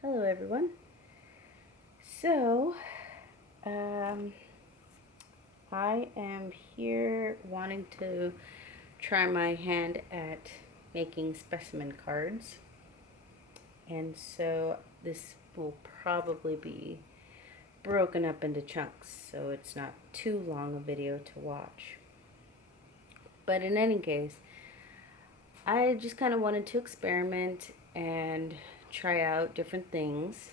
Hello everyone. So, um, I am here wanting to try my hand at making specimen cards. And so this will probably be broken up into chunks, so it's not too long a video to watch. But in any case, I just kind of wanted to experiment and try out different things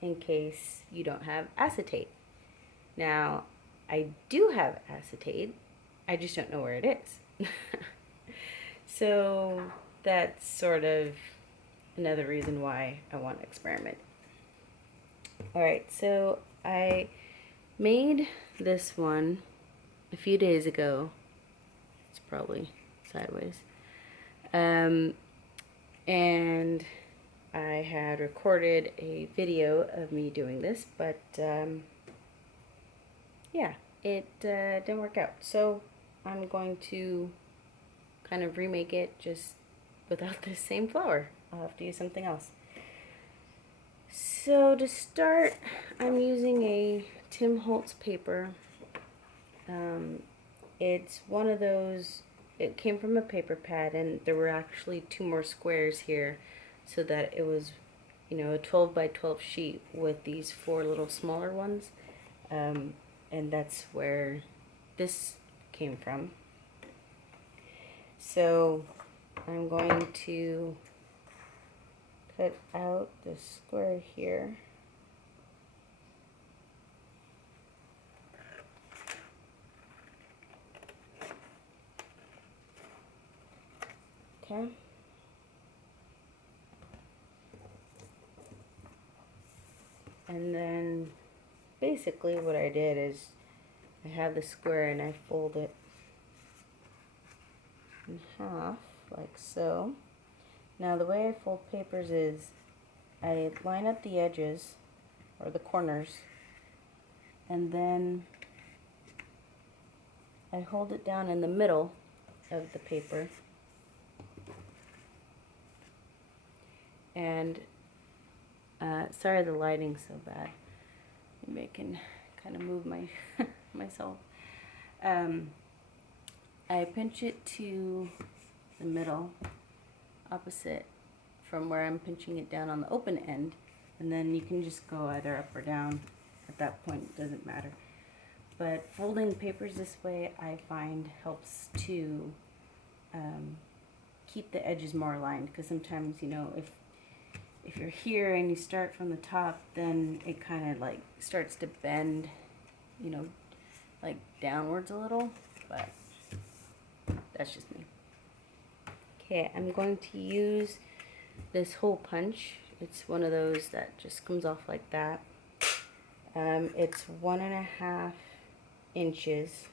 in case you don't have acetate. Now, I do have acetate, I just don't know where it is. So that's sort of another reason why I want to experiment. Alright, so I made this one a few days ago. It's probably sideways. And I had recorded a video of me doing this, but yeah, it didn't work out. So I'm going to kind of remake it just without the same flower. I'll have to use something else. So to start, I'm using a Tim Holtz paper. It's one of those, it came from a paper pad, and there were actually two more squares here, so that it was, you know, a 12 by 12 sheet with these four little smaller ones, and that's where this came from. So I'm going to cut out the square here. Okay. And then basically what I did is I have the square and I fold it in half, like so. Now the way I fold papers is I line up the edges, or the corners, and then I hold it down in the middle of the paper, and sorry the lighting's so bad. Maybe I can kind of move my myself. I pinch it to the middle, opposite from where I'm pinching it down on the open end, and then you can just go either up or down. At that point, it doesn't matter. But folding papers this way, I find, helps to keep the edges more aligned, because sometimes, you know, if you're here and you start from the top, then it kind of like starts to bend, you know, like downwards a little, but that's just me. Okay, I'm going to use this hole punch. It's one of those that just comes off like that. It's 1.5 inches.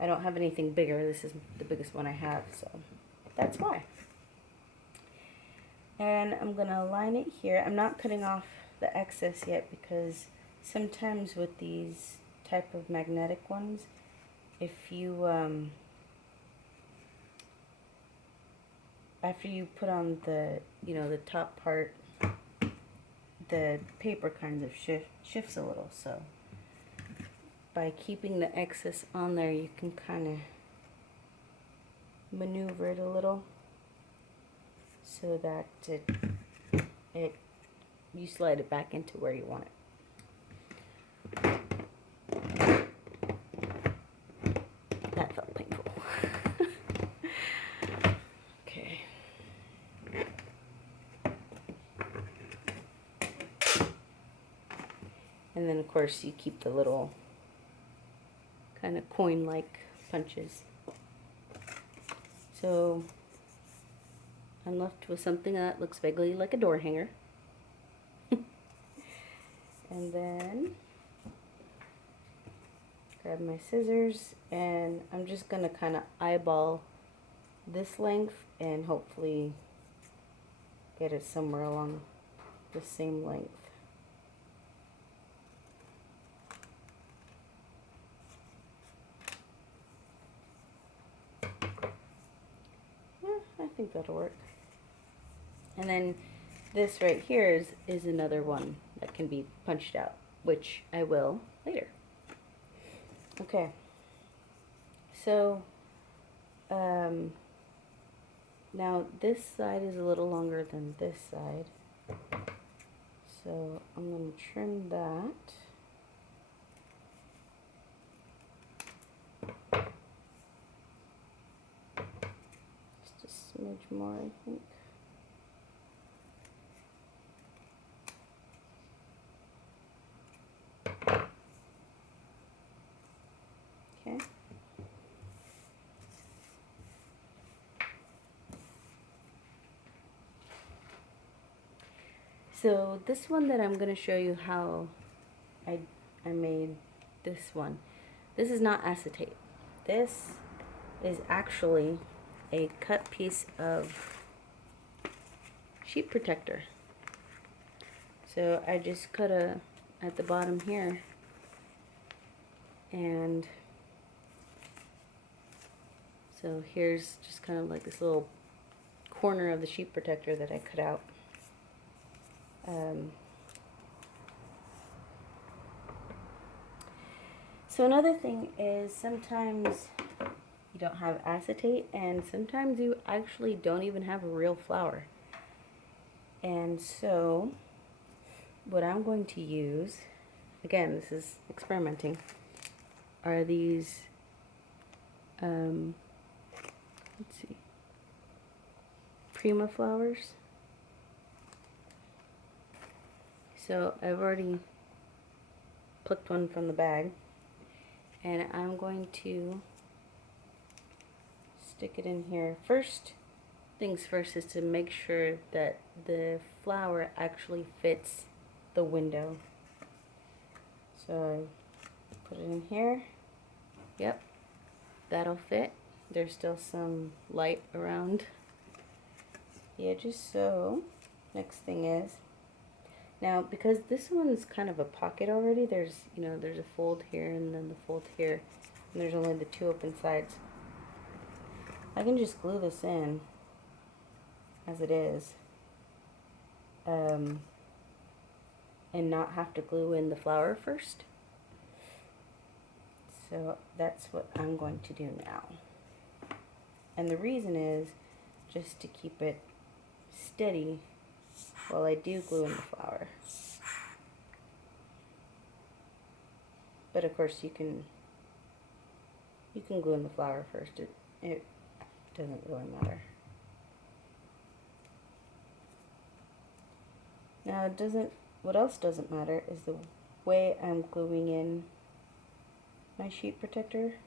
I don't have anything bigger. This is the biggest one I have, so that's why. And I'm going to line it here. I'm not cutting off the excess yet, because sometimes with these type of magnetic ones, if you after you put on the, you know, the top part, the paper kind of shifts a little. So by keeping the excess on there, you can kind of maneuver it a little so that you slide it back into where you want it. That felt painful. Okay. And then of course you keep the little kind of coin-like punches. So I'm left with something that looks vaguely like a door hanger. And then grab my scissors, and I'm just going to kind of eyeball this length and hopefully get it somewhere along the same length. I think that'll work. And then this right here is another one that can be punched out, which I will later. Okay, so now this side is a little longer than this side, so I'm going to trim that. Just a smidge more, I think. Okay. So this one that I'm going to show you how I made this one. This is not acetate. This is actually a cut piece of sheet protector. So I just cut at the bottom here, and so here's just kind of like this little corner of the sheet protector that I cut out. So another thing is sometimes you don't have acetate, and sometimes you actually don't even have a real flower. And so what I'm going to use, again, this is experimenting, are these, let's see, Prima flowers. So I've already plucked one from the bag, and I'm going to stick it in here. First things first is to make sure that the flower actually fits the window. So I put it in here. Yep, that'll fit. There's still some light around the edges. So next thing is, now because this one's kind of a pocket already, there's a fold here and then the fold here, and there's only the two open sides. I can just glue this in as it is, and not have to glue in the flower first. So that's what I'm going to do now. And the reason is just to keep it steady while I do glue in the flower. But of course you can glue in the flower first. It doesn't really matter. Now what else doesn't matter is the way I'm gluing in my sheet protector,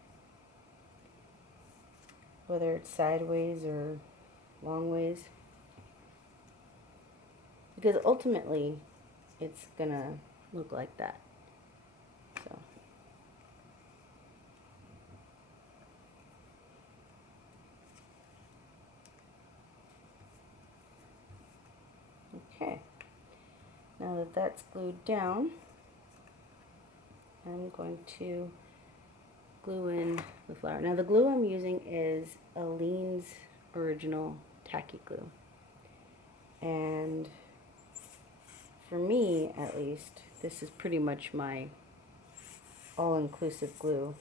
whether it's sideways or long ways, because ultimately it's gonna look like that. So okay, now that that's glued down, I'm going to glue in the flower. Now the glue I'm using is Aleene's original tacky glue, and for me at least, this is pretty much my all-inclusive glue.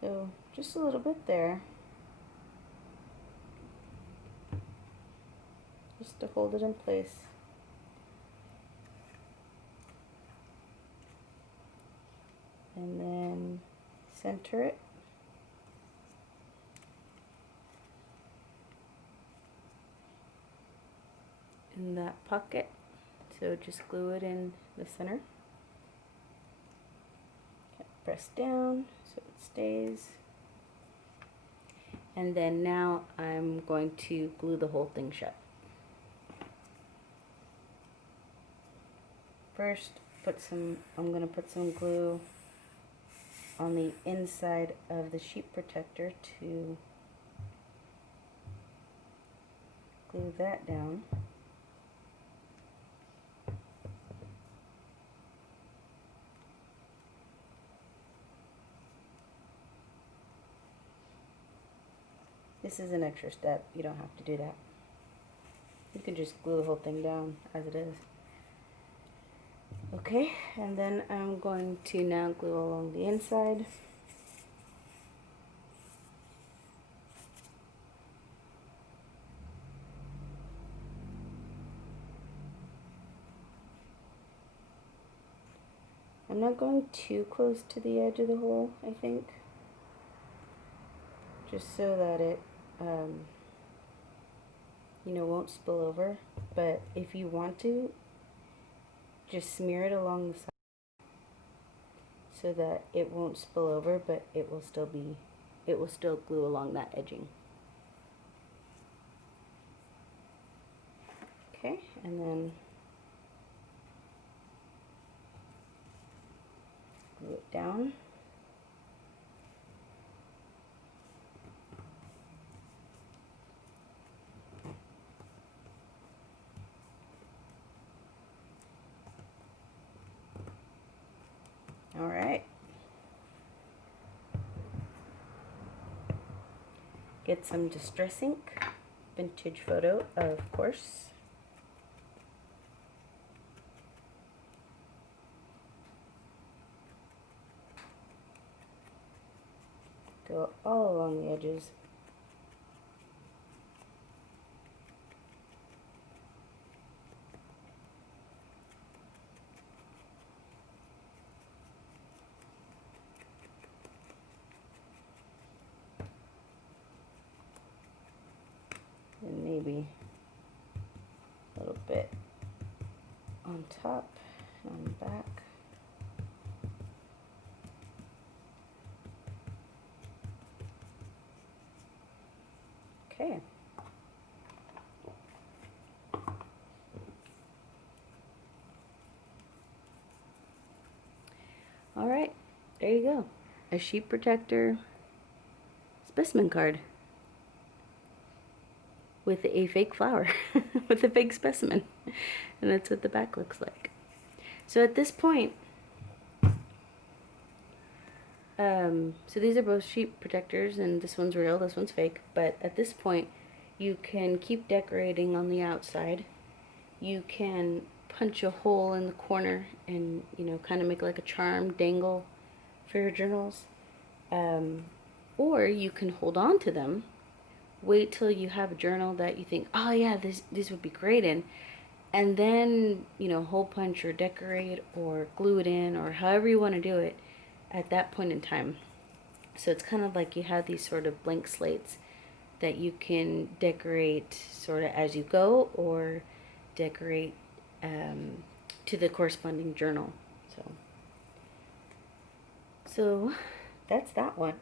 So just a little bit there, just to hold it in place. And then center it. In that pocket. So just glue it in the center. Okay, press down so it stays. And then now I'm going to glue the whole thing shut. First, I'm going to put some glue on the inside of the sheet protector to glue that down. This is an extra step, you don't have to do that. You can just glue the whole thing down as it is. Okay, and then I'm going to now glue along the inside. I'm not going too close to the edge of the hole, I think, just so that it, you know, won't spill over. But if you want to, just smear it along the side so that it won't spill over, but it will still glue along that edging. Okay, and then glue it down. All right. Get some distress ink, vintage photo, of course. Go all along the edges. And maybe a little bit on top and on the back. Okay. All right, there you go. A sheep protector specimen card with a fake flower, with a fake specimen. And that's what the back looks like. So at this point, so these are both sheep protectors, and this one's real, this one's fake. But at this point, you can keep decorating on the outside. You can punch a hole in the corner and, you know, kind of make like a charm dangle for your journals. Or you can hold on to them, wait till you have a journal that you think, oh yeah, this would be great in, and then, you know, hole punch or decorate or glue it in, or however you want to do it at that point in time. So it's kind of like you have these sort of blank slates that you can decorate sort of as you go, or decorate to the corresponding journal. So that's that one.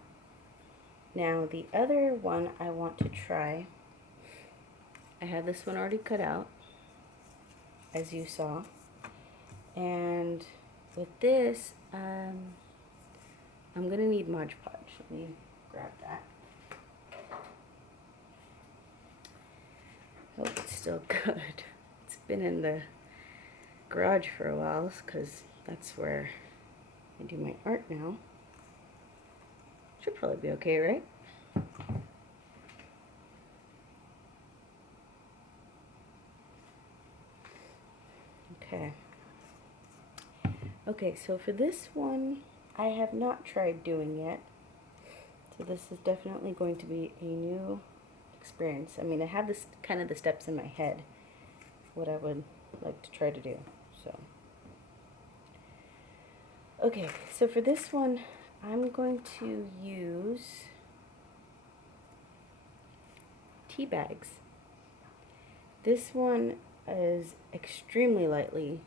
Now the other one I want to try, I have this one already cut out, as you saw, and with this, I'm gonna need Mod Podge. Let me grab that. Hope it's still good. It's been in the garage for a while because that's where I do my art now. Should probably be okay, right? Okay. Okay, so for this one, I have not tried doing yet. So this is definitely going to be a new experience. I mean, I have this kind of the steps in my head, what I would like to try to do. So, okay, so for this one, I'm going to use tea bags. This one is extremely lightly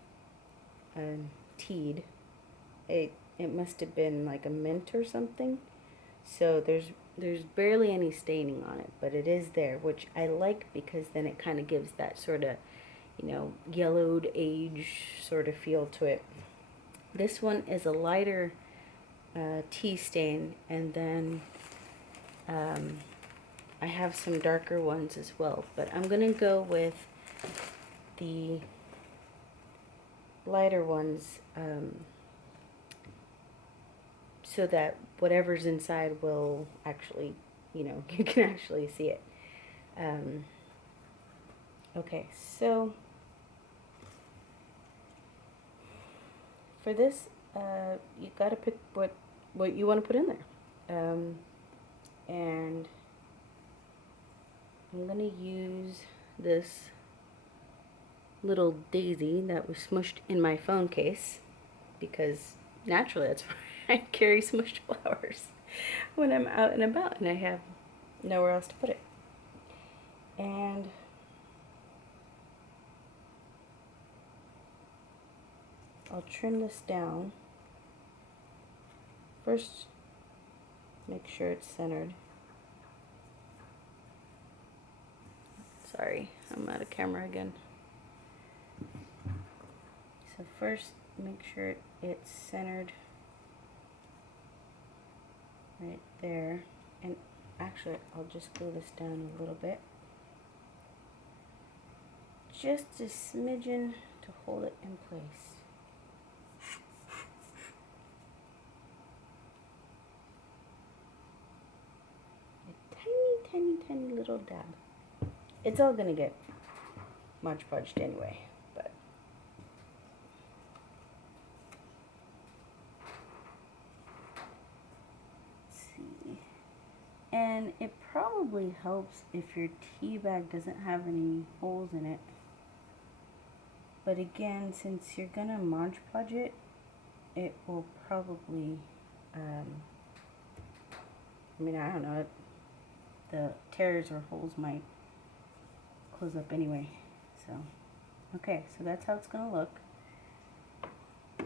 teed. It must have been like a mint or something. So there's barely any staining on it, but it is there, which I like because then it kind of gives that sort of, you know, yellowed age sort of feel to it. This one is a lighter tea stain, and then I have some darker ones as well, but I'm gonna go with the lighter ones so that whatever's inside will actually, you know, you can actually see it. Okay, so for this, you gotta pick what you want to put in there. And I'm gonna use this little daisy that was smushed in my phone case, because naturally that's where I carry smushed flowers when I'm out and about and I have nowhere else to put it. And I'll trim this down. First, make sure it's centered. Sorry, I'm out of camera again. So first, make sure it's centered right there. And actually, I'll just glue this down a little bit. Just a smidgen to hold it in place. A tiny, tiny, tiny little dab. It's all gonna get Mod Podged anyway, but let's see. And it probably helps if your tea bag doesn't have any holes in it. But again, since you're gonna Mod Podge it, it will probably, I mean, I don't know, the tears or holes might close up anyway. So, okay, so that's how it's gonna look.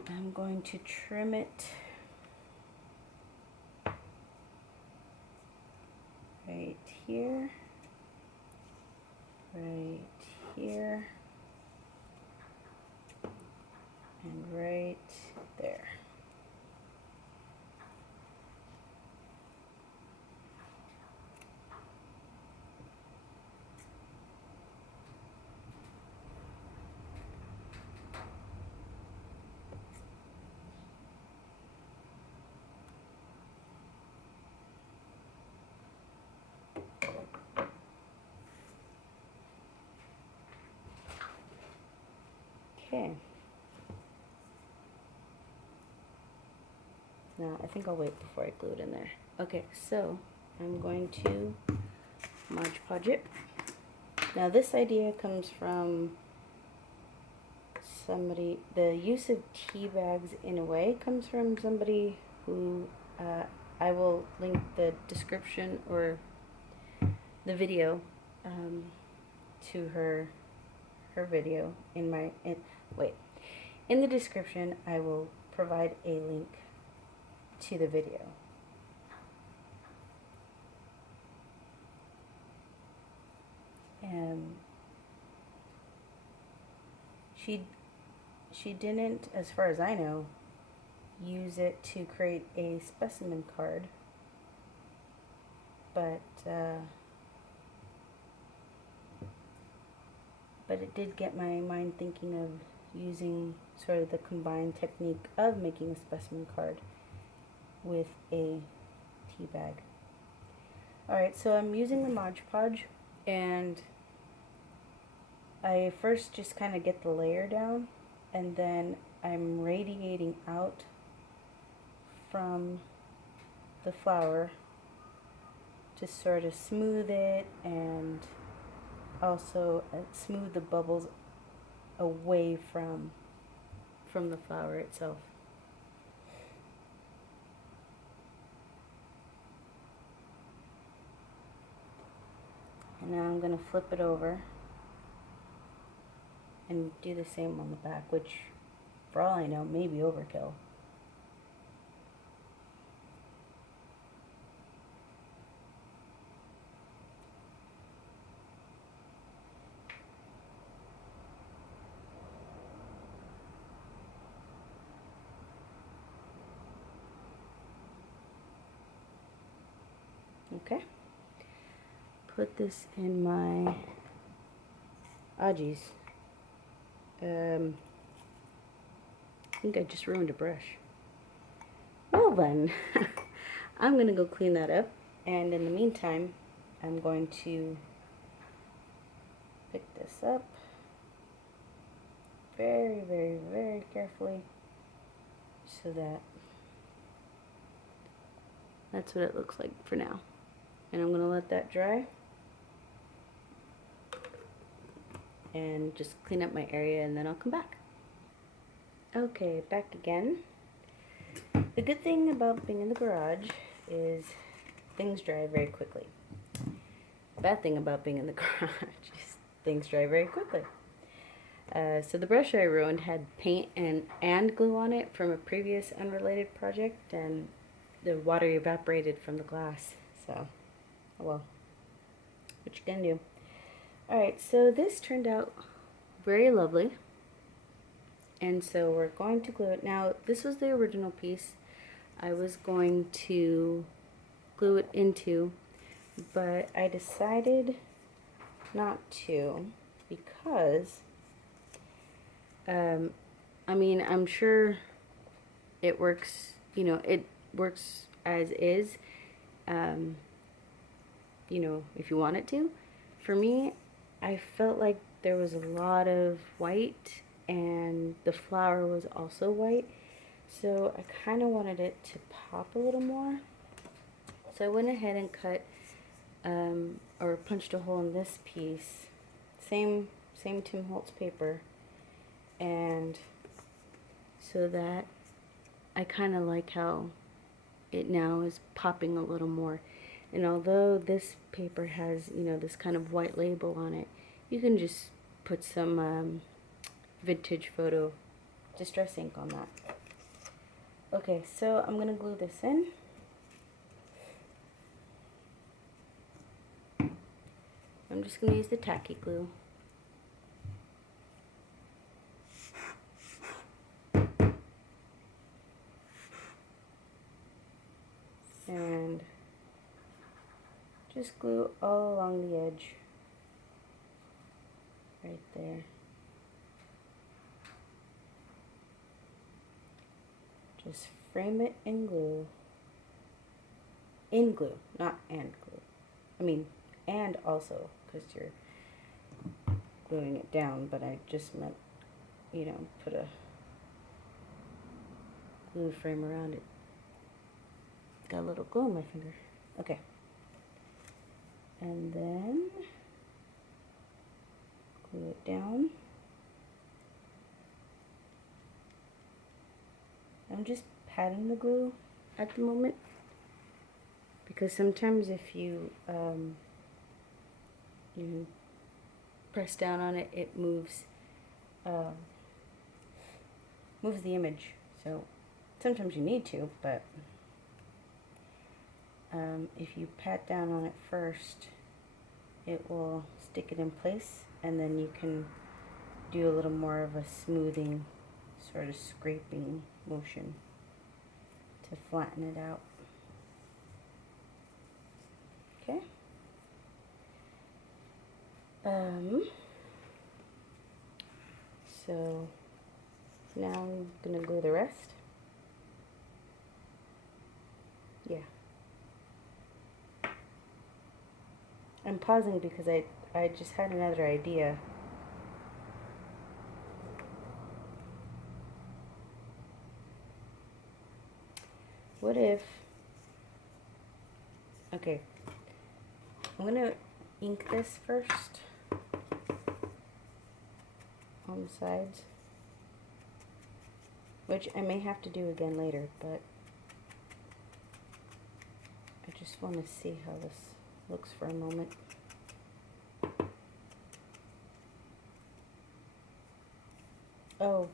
I'm going to trim it right here, right here, and right there. Okay. Now, I think I'll wait before I glue it in there. Okay, so I'm going to Mod Podge it. Now, this idea comes from somebody, the use of tea bags in a way comes from somebody who, I will link the description or the video to her video in my, in the description I will provide a link to the video. She didn't, as far as I know, use it to create a specimen card, but it did get my mind thinking of using sort of the combined technique of making a specimen card with a tea bag. Alright, so I'm using the Mod Podge, and I first just kind of get the layer down, and then I'm radiating out from the flower to sort of smooth it and also smooth the bubbles away from the flower itself. And now I'm going to flip it over and do the same on the back, which for all I know may be overkill. Okay. Put this in my Ajis. I think I just ruined a brush. Well then, I'm going to go clean that up, and in the meantime, I'm going to pick this up very, very, very carefully so that that's what it looks like for now. And I'm going to let that dry and just clean up my area, and then I'll come back. Okay, back again. The good thing about being in the garage is things dry very quickly. The bad thing about being in the garage is things dry very quickly. So the brush I ruined had paint and glue on it from a previous unrelated project, and the water evaporated from the glass. So, oh well, what you gonna do? Alright, so this turned out very lovely. And so we're going to glue it. Now, this was the original piece I was going to glue it into, but I decided not to because, I mean, I'm sure it works, you know, it works as is, you know, if you want it to. For me, I felt like there was a lot of white, and the flower was also white, so I kind of wanted it to pop a little more. So I went ahead and cut or punched a hole in this piece, same Tim Holtz paper, and so that I kind of like how it now is popping a little more. And although this paper has, you know, this kind of white label on it, you can just put some vintage photo distress ink on that. Okay, so I'm gonna glue this in. I'm just gonna use the tacky glue. And just glue all along the edge. Right there. Just frame it in glue. In glue, not and glue. I mean, and also, because you're gluing it down, but I just meant, you know, put a glue frame around it. Got a little glue on my finger. Okay. And then glue it down. I'm just patting the glue at the moment, because sometimes if you press down on it, it moves the image. So sometimes you need to, but if you pat down on it first, it will stick it in place, and then you can do a little more of a smoothing, sort of scraping motion to flatten it out. Okay. So now I'm gonna glue the rest. Yeah. I'm pausing because I just had another idea. What if, okay, I'm going to ink this first on the sides, which I may have to do again later, but I just want to see how this looks for a moment. Oh.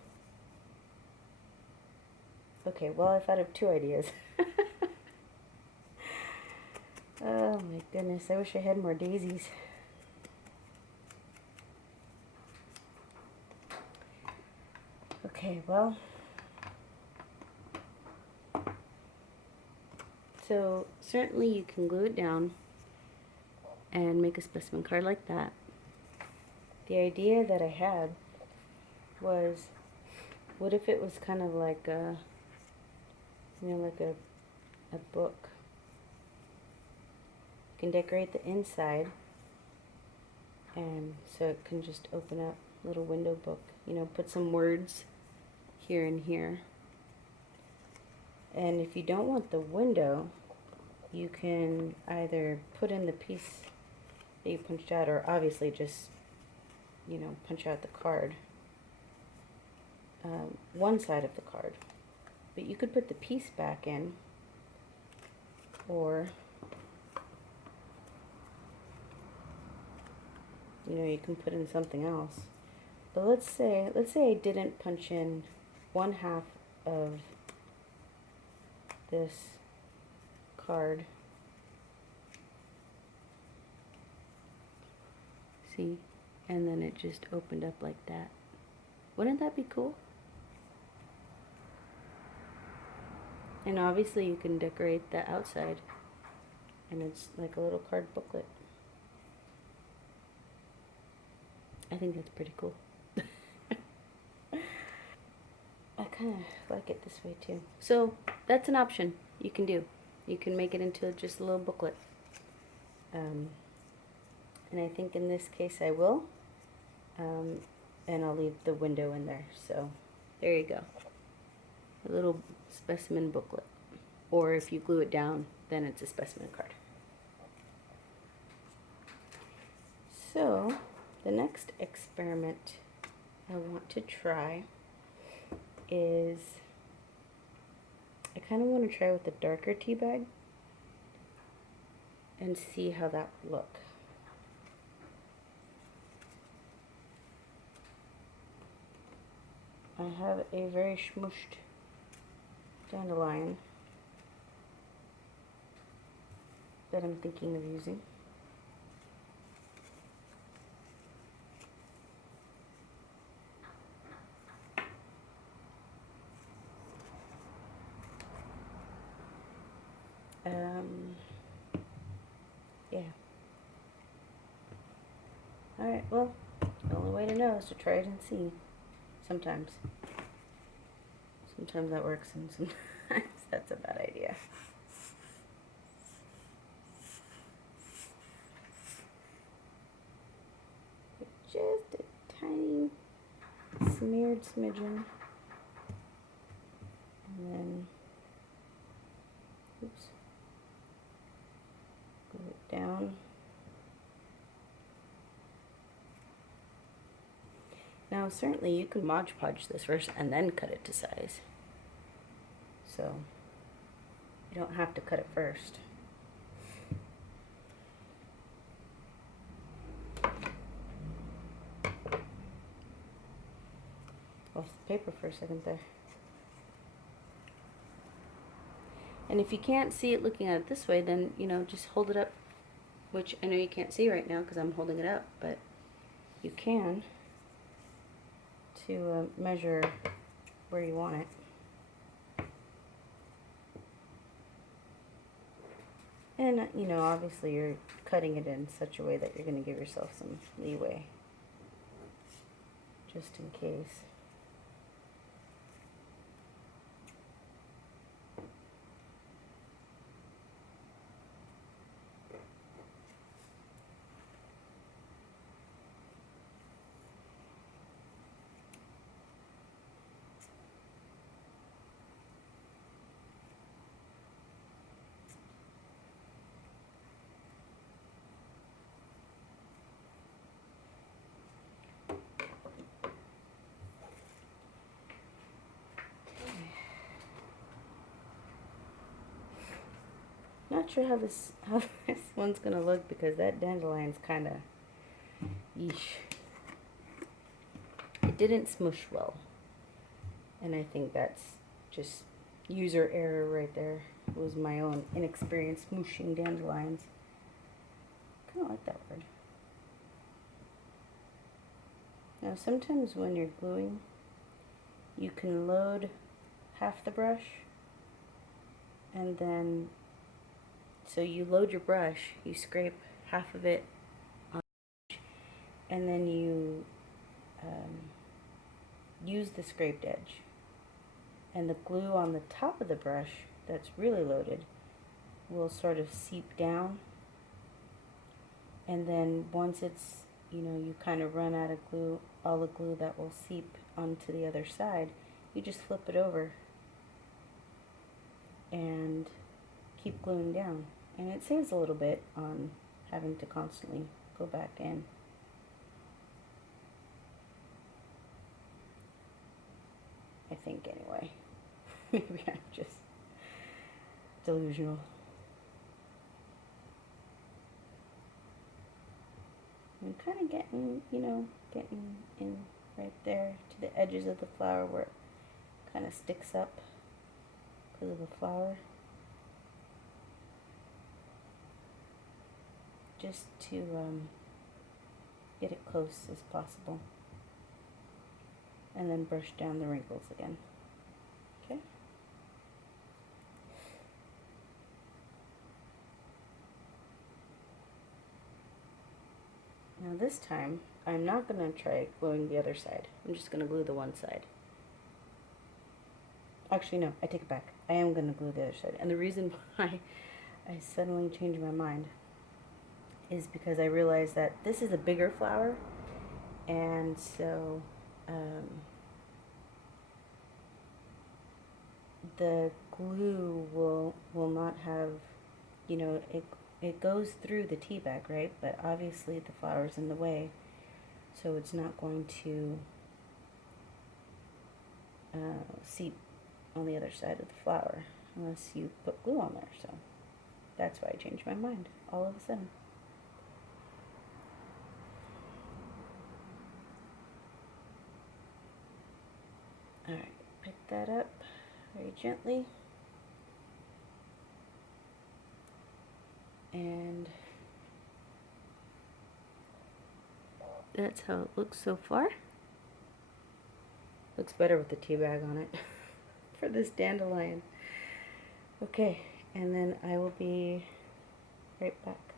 Okay, well, I thought of two ideas. Oh my goodness, I wish I had more daisies. Okay, well, so certainly you can glue it down and make a specimen card like that. The idea that I had was, what if it was kind of like a, you know, like a book. You can decorate the inside And so it can just open up a little window book, you know, put some words here and here. And if you don't want the window, you can either put in the piece that you punched out, or obviously just, you know, punch out the card, one side of the card. But you could put the piece back in, or, you know, you can put in something else. But let's say I didn't punch in 1/2 of this card. See? And then it just opened up like that. Wouldn't that be cool? And obviously you can decorate the outside, and it's like a little card booklet. I think that's pretty cool. I kind of like it this way too. So that's an option you can do. You can make it into just a little booklet. And I think in this case I will. And I'll leave the window in there. So there you go. A little specimen booklet. Or if you glue it down, then it's a specimen card. So the next experiment I want to try is, I kind of want to try with a darker tea bag and see how that would look. I have a very smooshed dandelion that I'm thinking of using. Yeah. Alright, well, the only way to know is to try it and see. Sometimes. Sometimes that works, and sometimes that's a bad idea. Just a tiny smeared smidgen. And then, oops, glue it down. Now, certainly you can Mod Podge this first and then cut it to size. So, you don't have to cut it first. Off the paper for a second there. And if you can't see it looking at it this way, then, you know, just hold it up, which I know you can't see right now because I'm holding it up, but you can, to measure where you want it. And, you know, obviously you're cutting it in such a way that you're going to give yourself some leeway, just in case. Not sure how this one's gonna look because that dandelion's kind of yeesh. It didn't smush well, and I think that's just user error right there. It was my own inexperience smooshing dandelions. Kind of like that word. Now sometimes when you're gluing, you can load half the brush, and then so you load your brush, you scrape half of it on, and then you use the scraped edge, and the glue on the top of the brush that's really loaded will sort of seep down, and then once it's you know, you kind of run out of glue, all the glue that will seep onto the other side, you just flip it over and keep gluing down. And it saves a little bit on having to constantly go back in. I think anyway. Maybe I'm just delusional. I'm kind of getting, you know, getting in right there to the edges of the flower where it kind of sticks up because of the flower. Just to get it close as possible. And then brush down the wrinkles again. Okay? Now this time, I'm not going to try gluing the other side. I'm just going to glue the one side. Actually, no, I take it back. I am going to glue the other side. And the reason why I suddenly changed my mind is because I realized that this is a bigger flower. And so the glue will not have, you know, it goes through the tea bag, right? But obviously the flower's in the way, so it's not going to seep on the other side of the flower unless you put glue on there. So that's why I changed my mind all of a sudden. Alright, pick that up very gently. And that's how it looks so far. Looks better with the tea bag on it for this dandelion. Okay, and then I will be right back.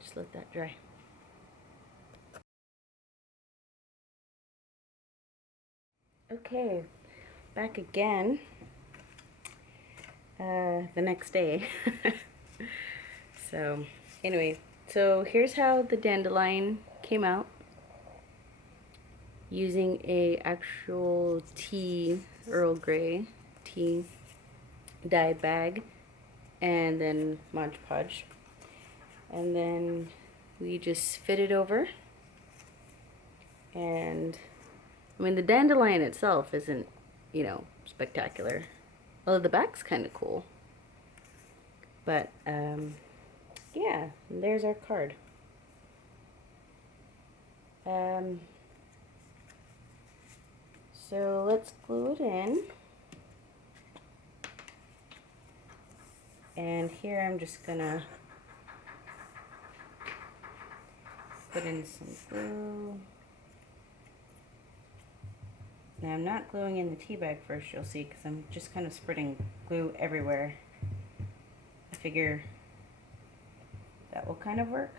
Just let that dry. Okay, back again the next day. So anyway, so here's how the dandelion came out using a actual tea, Earl Grey tea dye bag, and then Mod Podge, and then we just fit it over. And I mean, the dandelion itself isn't, you know, spectacular, although the back's kind of cool. But yeah, there's our card. So let's glue it in. And here I'm just gonna put in some glue. Now I'm not gluing in the tea bag first, you'll see, because I'm just kind of spreading glue everywhere. I figure that will kind of work.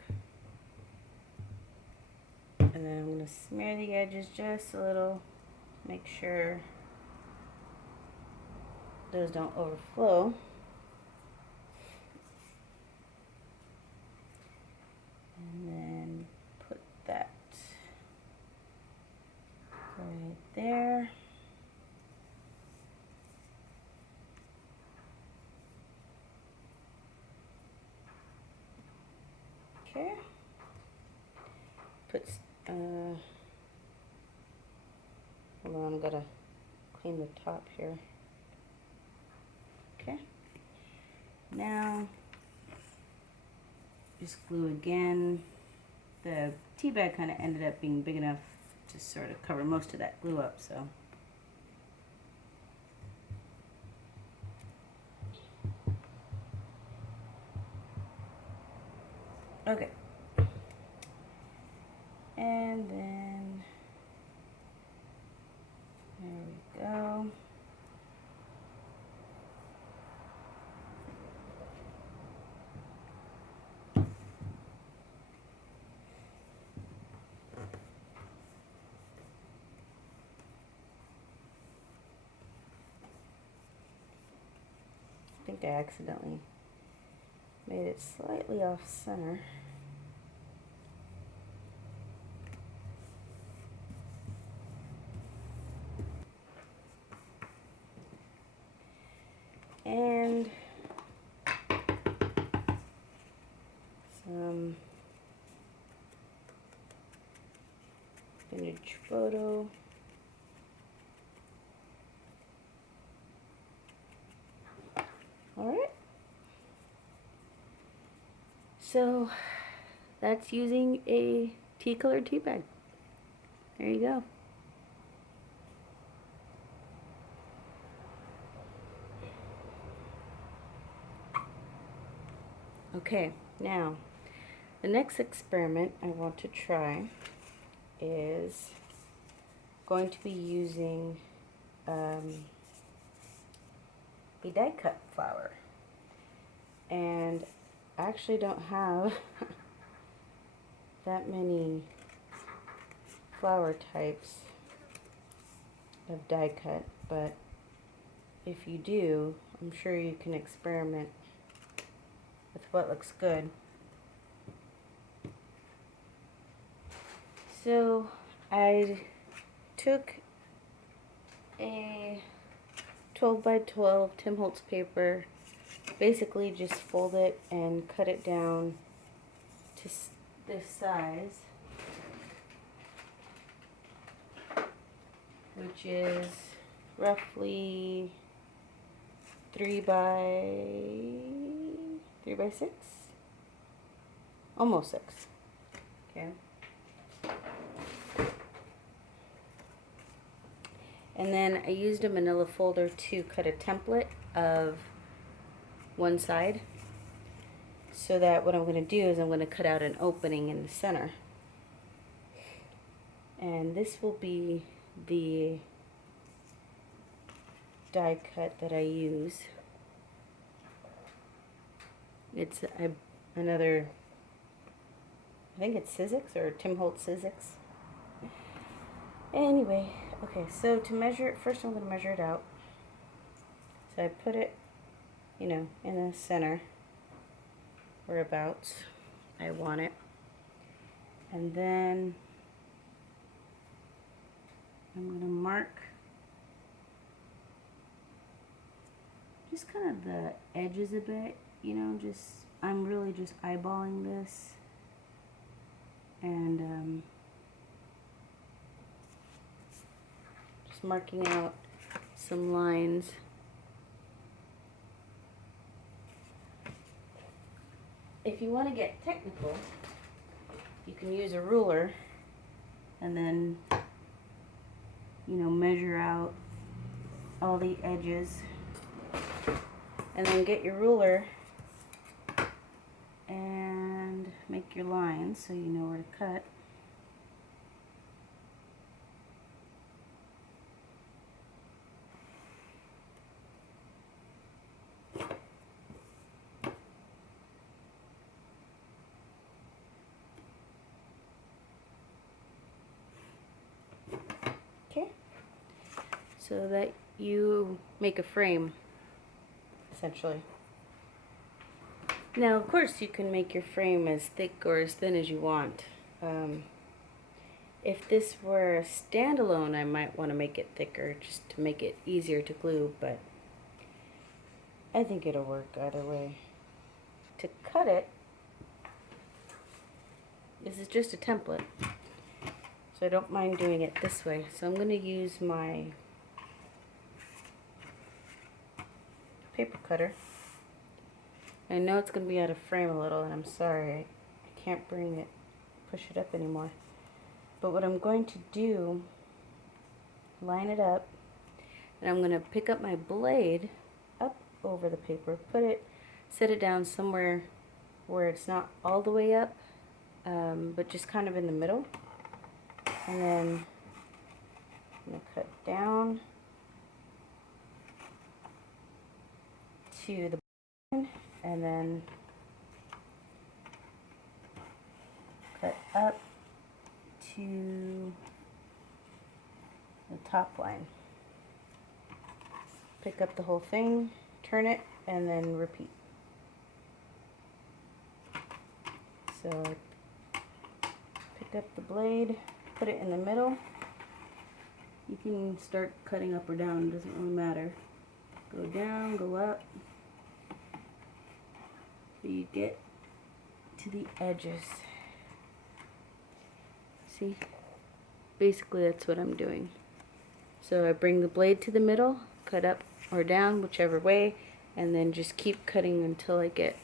And then I'm going to smear the edges just a little, make sure those don't overflow. And then put that right there. Okay. Put, hold on, I'm gonna clean the top here. Okay. Now, just glue again. The tea bag kind of ended up being big enough to sort of cover most of that glue up, so. Okay. And then, there we go. I think I accidentally made it slightly off center. Vintage photo. Alright. So that's using a tea-colored tea bag. There you go. Okay, now the next experiment I want to try is going to be using a die cut flower, and I actually don't have that many flower types of die cut, but if you do, I'm sure you can experiment with what looks good. So I took a 12 by 12 Tim Holtz paper, basically just fold it and cut it down to this size, which is roughly 3 by 6, almost 6. Okay. And then I used a manila folder to cut a template of one side, so that what I'm going to do is I'm going to cut out an opening in the center. And this will be the die cut that I use. It's another, I think it's Sizzix or Tim Holtz Sizzix. Anyway, okay, so to measure it, first I'm going to measure it out. So I put it, you know, in the center, whereabouts I want it. And then I'm going to mark just kind of the edges a bit, you know, I'm really just eyeballing this, and just marking out some lines. If you want to get technical, you can use a ruler and then, you know, measure out all the edges, and then get your ruler and make your lines so you know where to cut. Okay, so that you make a frame, essentially. Now, of course, you can make your frame as thick or as thin as you want. If this were a standalone, I might want to make it thicker just to make it easier to glue, but I think it'll work either way. To cut it, this is just a template, so I don't mind doing it this way. So I'm going to use my paper cutter. I know it's going to be out of frame a little, and I'm sorry, I can't push it up anymore. But what I'm going to do, line it up, and I'm going to pick up my blade up over the paper, set it down somewhere where it's not all the way up, but just kind of in the middle. And then I'm going to cut down to the bottom, and then cut up to the top line. Pick up the whole thing, turn it, and then repeat. So pick up the blade, put it in the middle. You can start cutting up or down, it doesn't really matter. Go down, go up. So you get to to the edges. See? Basically that's what I'm doing. So I bring the blade to the middle, cut up or down, whichever way, and then just keep cutting until I get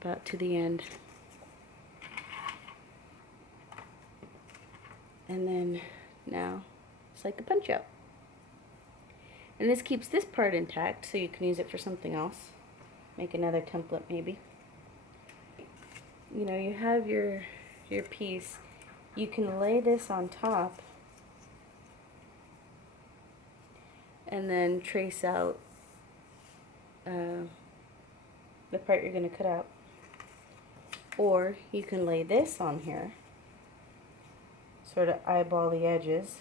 about to the end. And then now it's like a punch out. And this keeps this part intact, so you can use it for something else. Make another template maybe. You know, you have your piece. You can lay this on top and then trace out the part you're going to cut out. Or you can lay this on here, sort of eyeball the edges,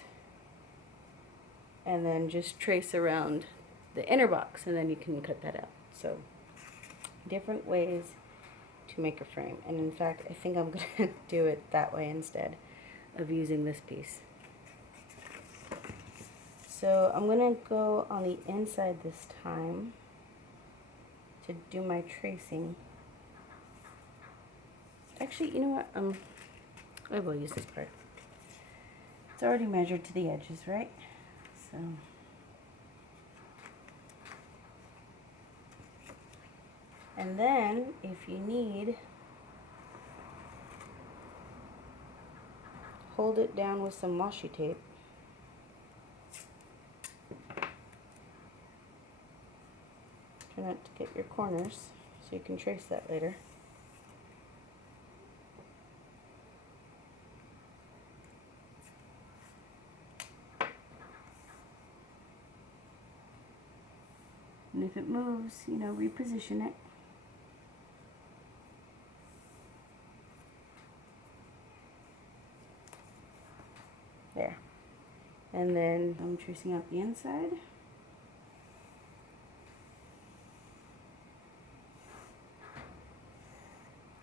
and then just trace around the inner box, and then you can cut that out. So different ways to make a frame. And in fact, I think I'm going to do it that way instead of using this piece. So I'm going to go on the inside this time to do my tracing. Actually, you know what? I will use this part. It's already measured to the edges, right? So and then if you need, hold it down with some washi tape. Try not to get your corners so you can trace that later. And if it moves, you know, reposition it. There. And then I'm tracing out the inside.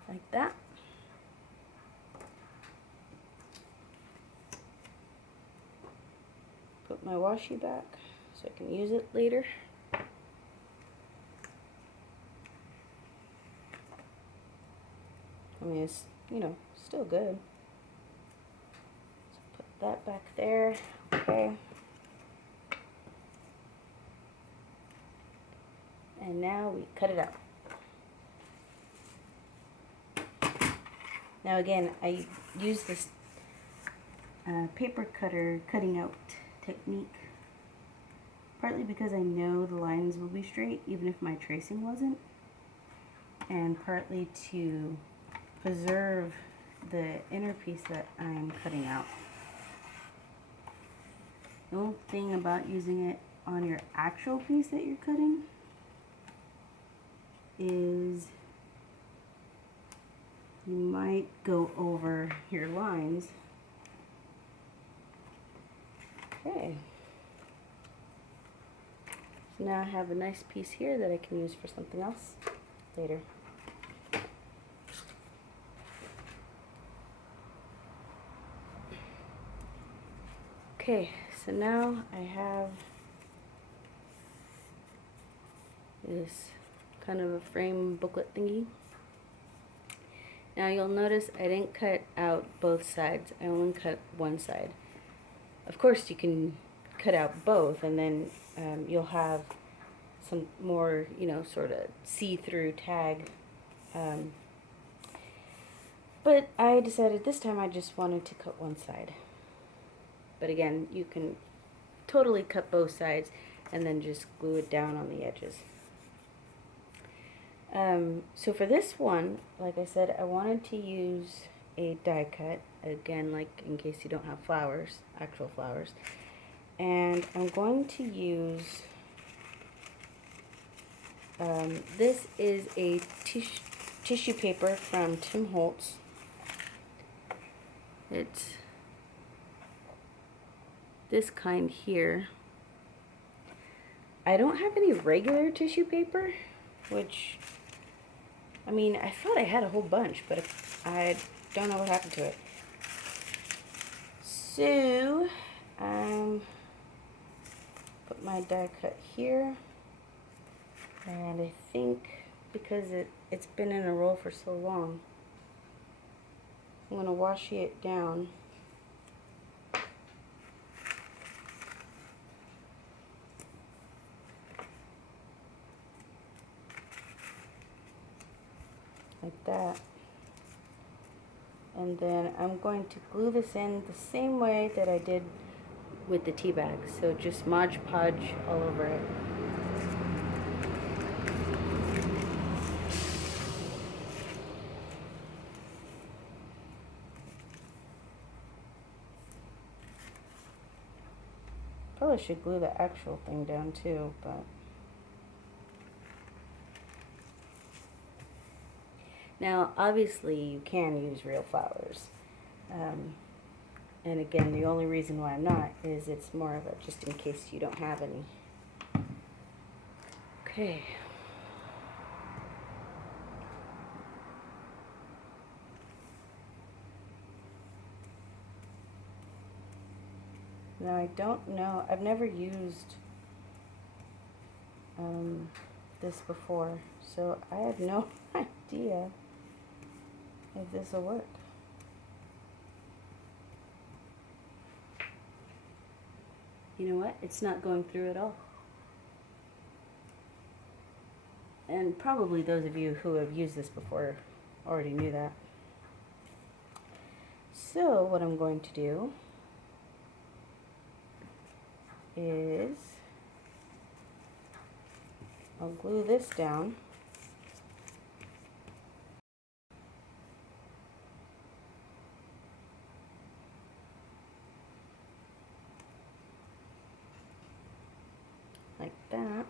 Like that. Put my washi back so I can use it later. I mean, it's, you know, still good. So put that back there. Okay. And now we cut it out. Now again, I use this paper cutter cutting out technique partly because I know the lines will be straight even if my tracing wasn't, and partly to preserve the inner piece that I'm cutting out. The only thing about using it on your actual piece that you're cutting is you might go over your lines. Okay. So now I have a nice piece here that I can use for something else later. Okay, so now I have this kind of a frame booklet thingy. Now you'll notice I didn't cut out both sides, I only cut one side. Of course you can cut out both and then you'll have some more, you know, sort of see-through tag. But I decided this time I just wanted to cut one side. But again, you can totally cut both sides and then just glue it down on the edges. So for this one, like I said, I wanted to use a die cut, again, like in case you don't have flowers, actual flowers. And I'm going to use, this is a tissue paper from Tim Holtz. It's this kind here. I don't have any regular tissue paper, which, I mean, I thought I had a whole bunch, but I don't know what happened to it. So, put my die cut here, and I think because it's been in a roll for so long, I'm going to washi it down. Like that. And then I'm going to glue this in the same way that I did with the tea bag. So just Mod Podge all over it. Probably should glue the actual thing down too, but now obviously you can use real flowers. And again, the only reason why I'm not is it's more of a just in case you don't have any. Okay. Now I don't know, I've never used this before, so I have no idea if this will work. You know what? It's not going through at all. And probably those of you who have used this before already knew that. So what I'm going to do is I'll glue this down. Like that.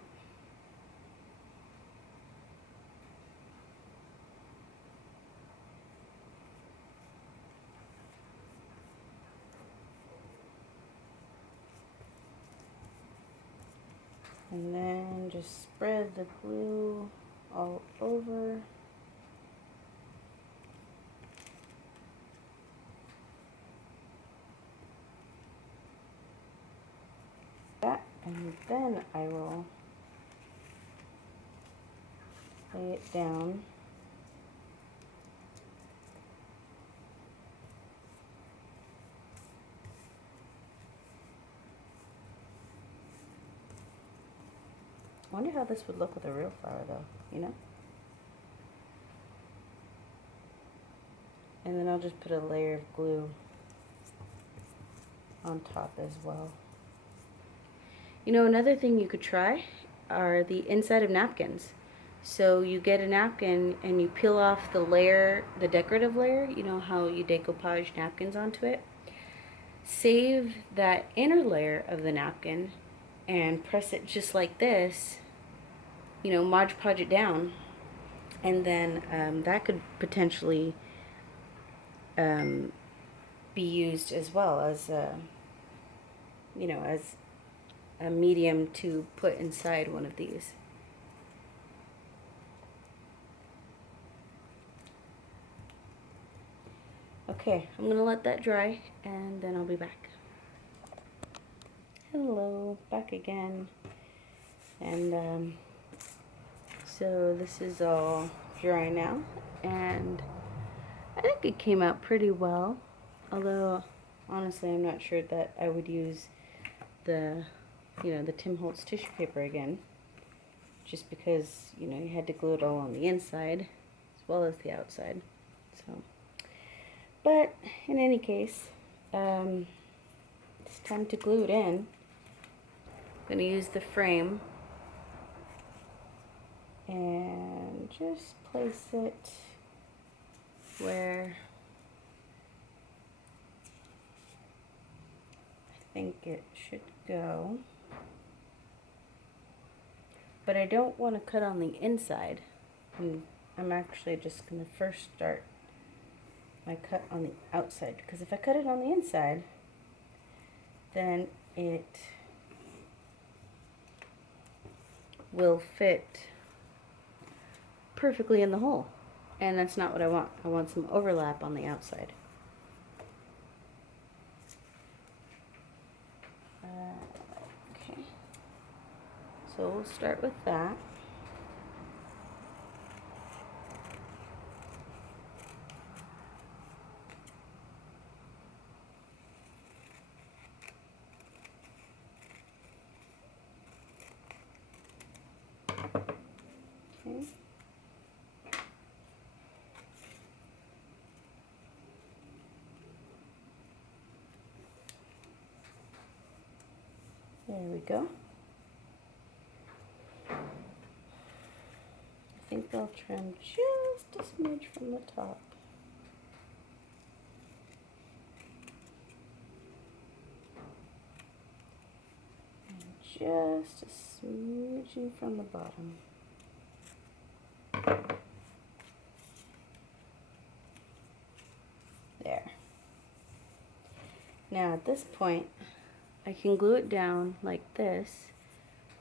And then just spread the glue all over. That, and then I will lay it down. I wonder how this would look with a real flower though, you know? And then I'll just put a layer of glue on top as well. You know, another thing you could try are the inside of napkins. So you get a napkin and you peel off the layer, the decorative layer, you know how you decoupage napkins onto it. Save that inner layer of the napkin and press it just like this, you know, Mod Podge it down, and then that could potentially be used as well as you know, as a medium to put inside one of these. Okay, I'm gonna let that dry and then I'll be back. Hello, back again. And so this is all dry now, and I think it came out pretty well, although honestly I'm not sure that I would use the, you know, the Tim Holtz tissue paper again, just because, you know, you had to glue it all on the inside as well as the outside. So, but in any case, it's time to glue it in. I'm going to use the frame and just place it where I think it should go. But I don't want to cut on the inside. I'm actually just going to first start my cut on the outside, because if I cut it on the inside, then it will fit perfectly in the hole, and that's not what I want. I want some overlap on the outside. Okay, so we'll start with that. There we go. I think I'll trim just a smidge from the top. And just a smidgen from the bottom. There. Now at this point, I can glue it down like this,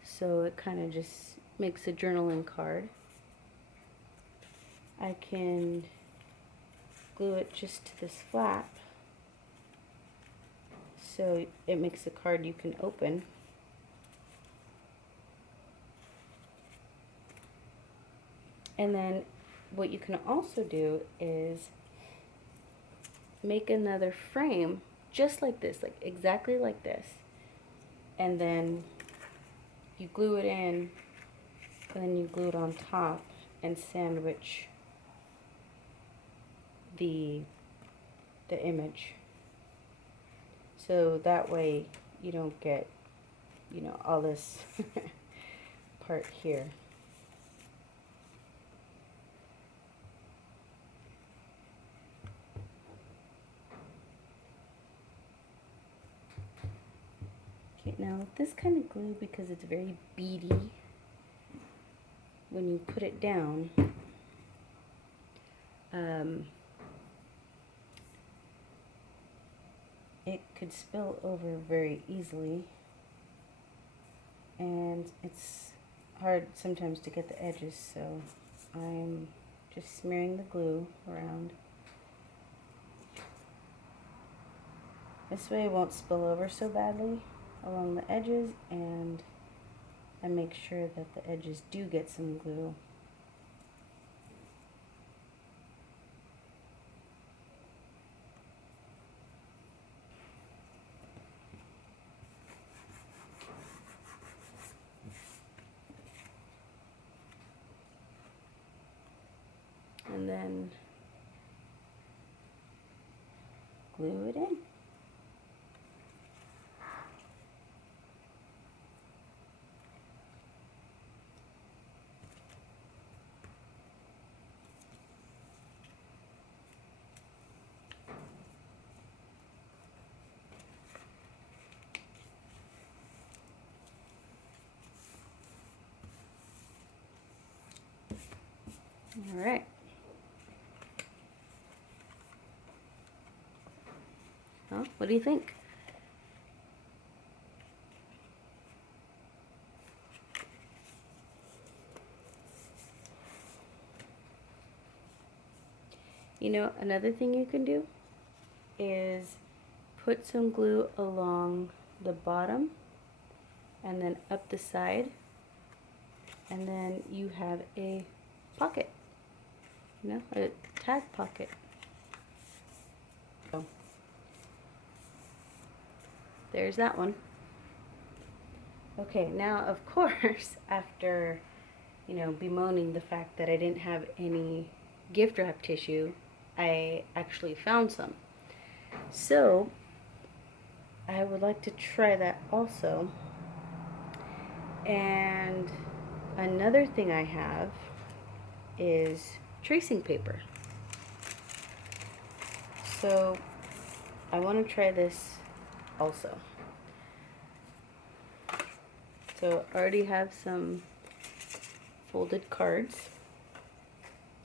so it kind of just makes a journaling card. I can glue it just to this flap, so it makes a card you can open. And then what you can also do is make another frame just like this, like exactly like this, and then you glue it in, and then you glue it on top and sandwich the image, so that way you don't get, you know, all this part here. Okay, now this kind of glue, because it's very beady, when you put it down, it could spill over very easily, and it's hard sometimes to get the edges, so I'm just smearing the glue around. This way it won't spill over so badly along the edges, and I make sure that the edges do get some glue. And then glue it in. All right. Well, what do you think? You know, another thing you can do is put some glue along the bottom and then up the side, and then you have a pocket, you know, a tag pocket. So there's that one. Okay, now of course, after, you know, bemoaning the fact that I didn't have any gift wrap tissue, I actually found some. So I would like to try that also. And another thing I have is tracing paper. So I want to try this also. So I already have some folded cards.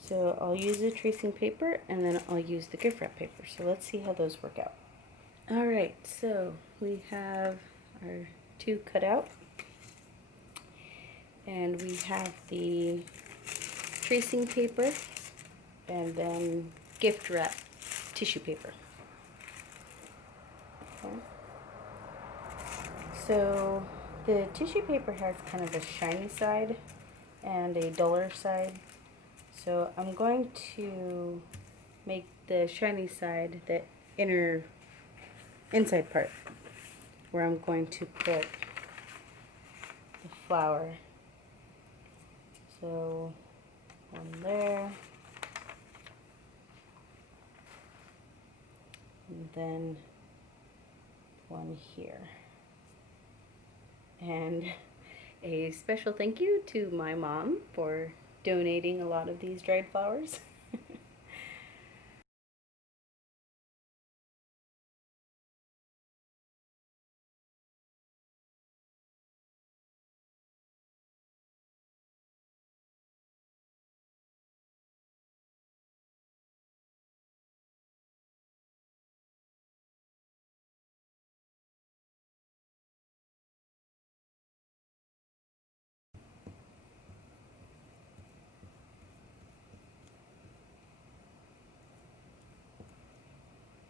So I'll use the tracing paper, and then I'll use the gift wrap paper. So let's see how those work out. Alright, so we have our two cut out. And we have the tracing paper and then gift wrap tissue paper. Okay. So the tissue paper has kind of a shiny side and a duller side. So I'm going to make the shiny side the inside part, where I'm going to put the flower. So one there, and then one here. And a special thank you to my mom for donating a lot of these dried flowers.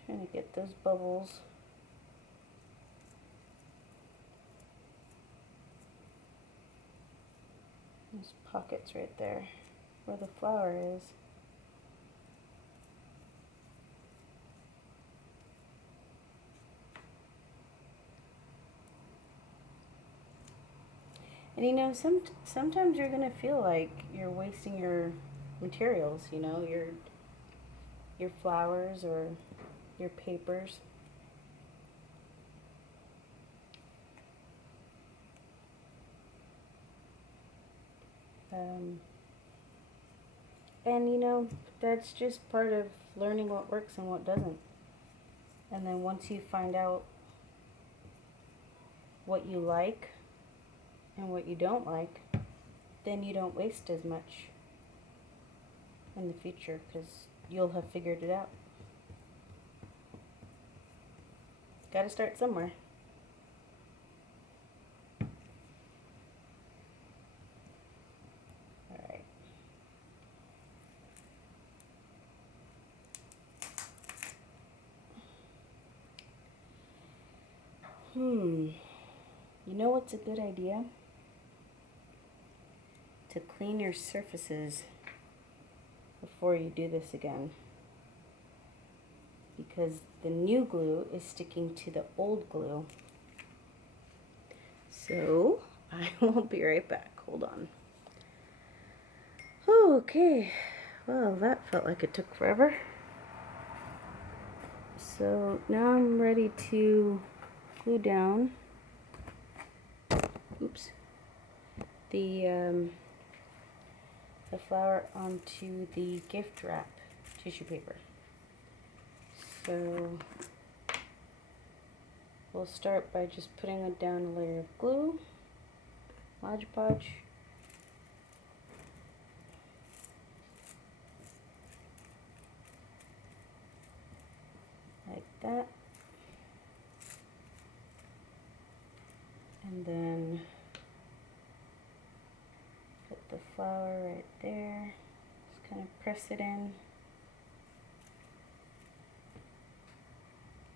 Trying to get those bubbles. There's pockets right there where the flower is. And you know, sometimes you're gonna feel like you're wasting your materials, you know, your flowers or your papers. And you know, that's just part of learning what works and what doesn't. And then once you find out what you like and what you don't like, then you don't waste as much in the future because you'll have figured it out. Gotta start somewhere. Alright. You know what's a good idea? To clean your surfaces before you do this again. Because the new glue is sticking to the old glue. So, I will be right back. Hold on. Okay. Well, that felt like it took forever. So, now I'm ready to glue down the flower onto the gift wrap tissue paper. So we'll start by just putting down a layer of glue, Mod Podge, like that, and then put the flower right there, just kind of press it in,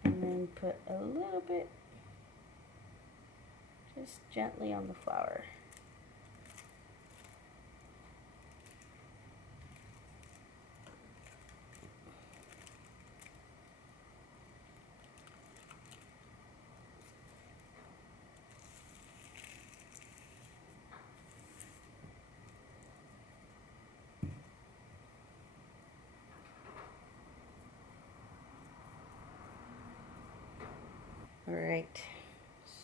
and then put a little bit just gently on the flower. Alright,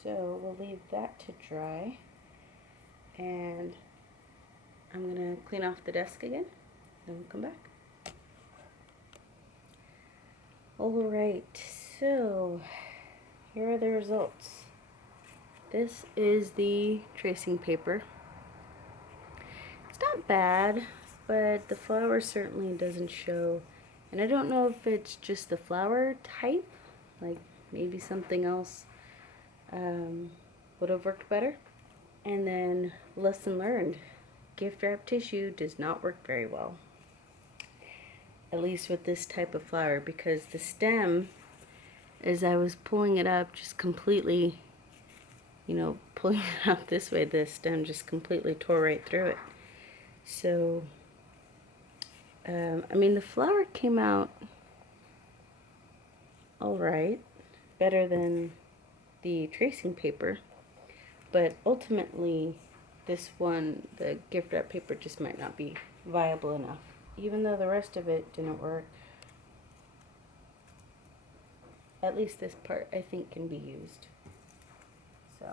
so we'll leave that to dry, and I'm going to clean off the desk again, then we'll come back. Alright, so here are the results. This is the tracing paper. It's not bad, but the flower certainly doesn't show, and I don't know if it's just the flower type, like maybe something else would have worked better. And then, lesson learned, gift wrap tissue does not work very well, at least with this type of flower, because the stem, as I was pulling it up, just completely, you know, pulling it out this way, the stem just completely tore right through it. So I mean, the flower came out alright, better than the tracing paper, but ultimately this one, the gift wrap paper, just might not be viable enough, even though the rest of it didn't work. At least this part I think can be used. So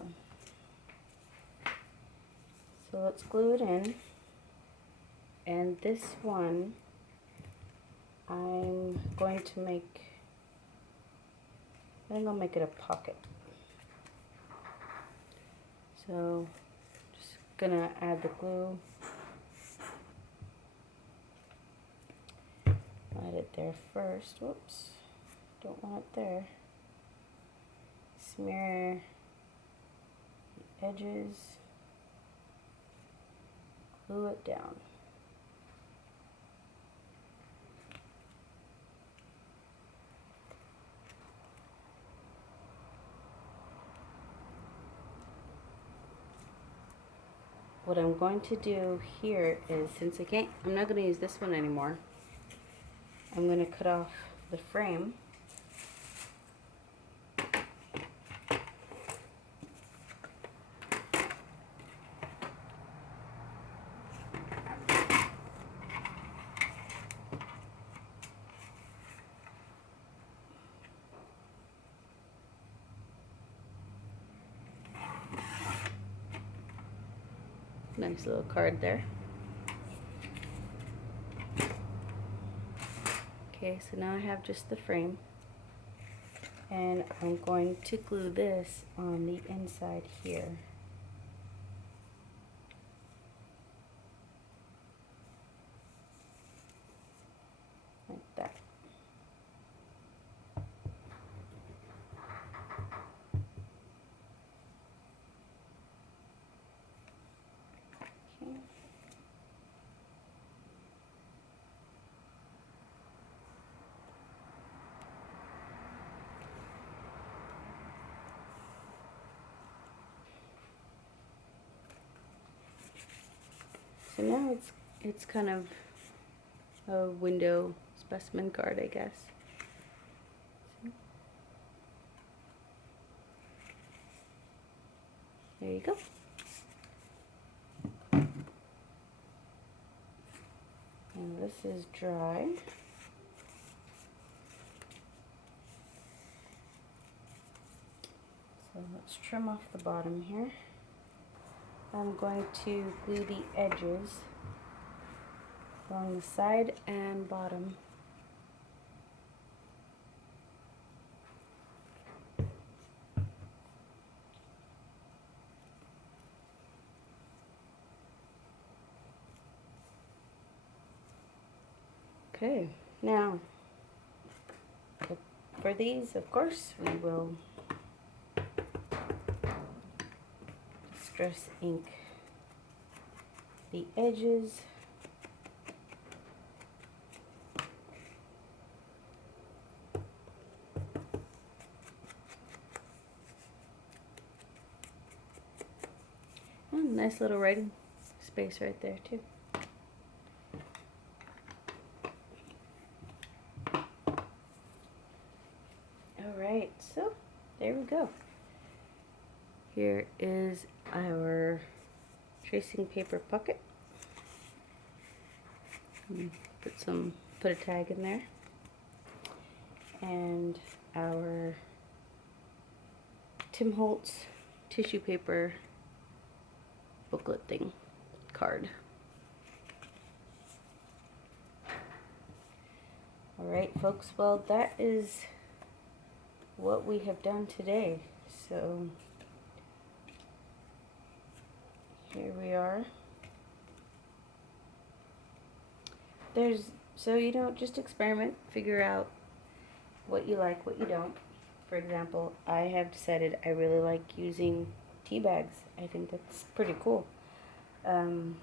So let's glue it in. And this one, I think I'll make it a pocket. So just gonna add the glue. Add it there first. Whoops, don't want it there. Smear the edges. Glue it down. What I'm going to do here is, since I'm not going to use this one anymore, I'm going to cut off the frame. Nice little card there. Okay, so now I have just the frame, and I'm going to glue this on the inside here. Like that. Okay. So now it's kind of a window specimen card, I guess. There you go. And this is dry. So let's trim off the bottom here. I'm going to glue the edges along the side and bottom. Okay, now for these, of course, we will distress ink the edges. Oh, nice little writing space right there too. Alright, so there we go. Here is our tracing paper pocket. Put a tag in there. And our Tim Holtz tissue paper booklet thing, card. Alright folks, well that is what we have done today. So here we are. So you know, just experiment, figure out what you like, what you don't. For example, I have decided I really like using tea bags. I think that's pretty cool. And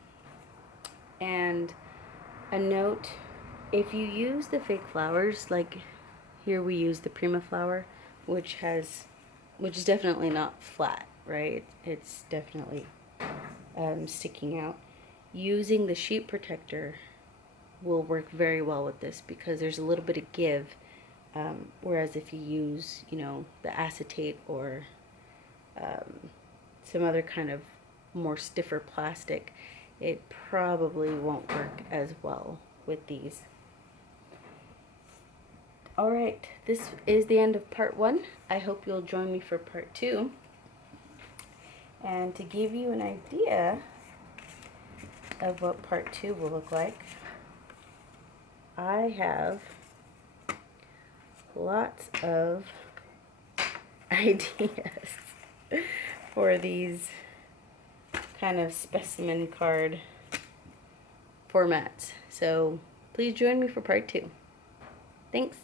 a note, if you use the fake flowers, like here we use the Prima flower, which is definitely not flat, right? It's definitely sticking out. Using the sheet protector will work very well with this because there's a little bit of give, whereas if you use, you know, the acetate or some other kind of more stiffer plastic, it probably won't work as well with these. Alright, this is the end of part 1. I hope you'll join me for part 2. And to give you an idea of what part 2 will look like. I have lots of ideas for these kind of specimen card formats. So please join me for part 2. Thanks.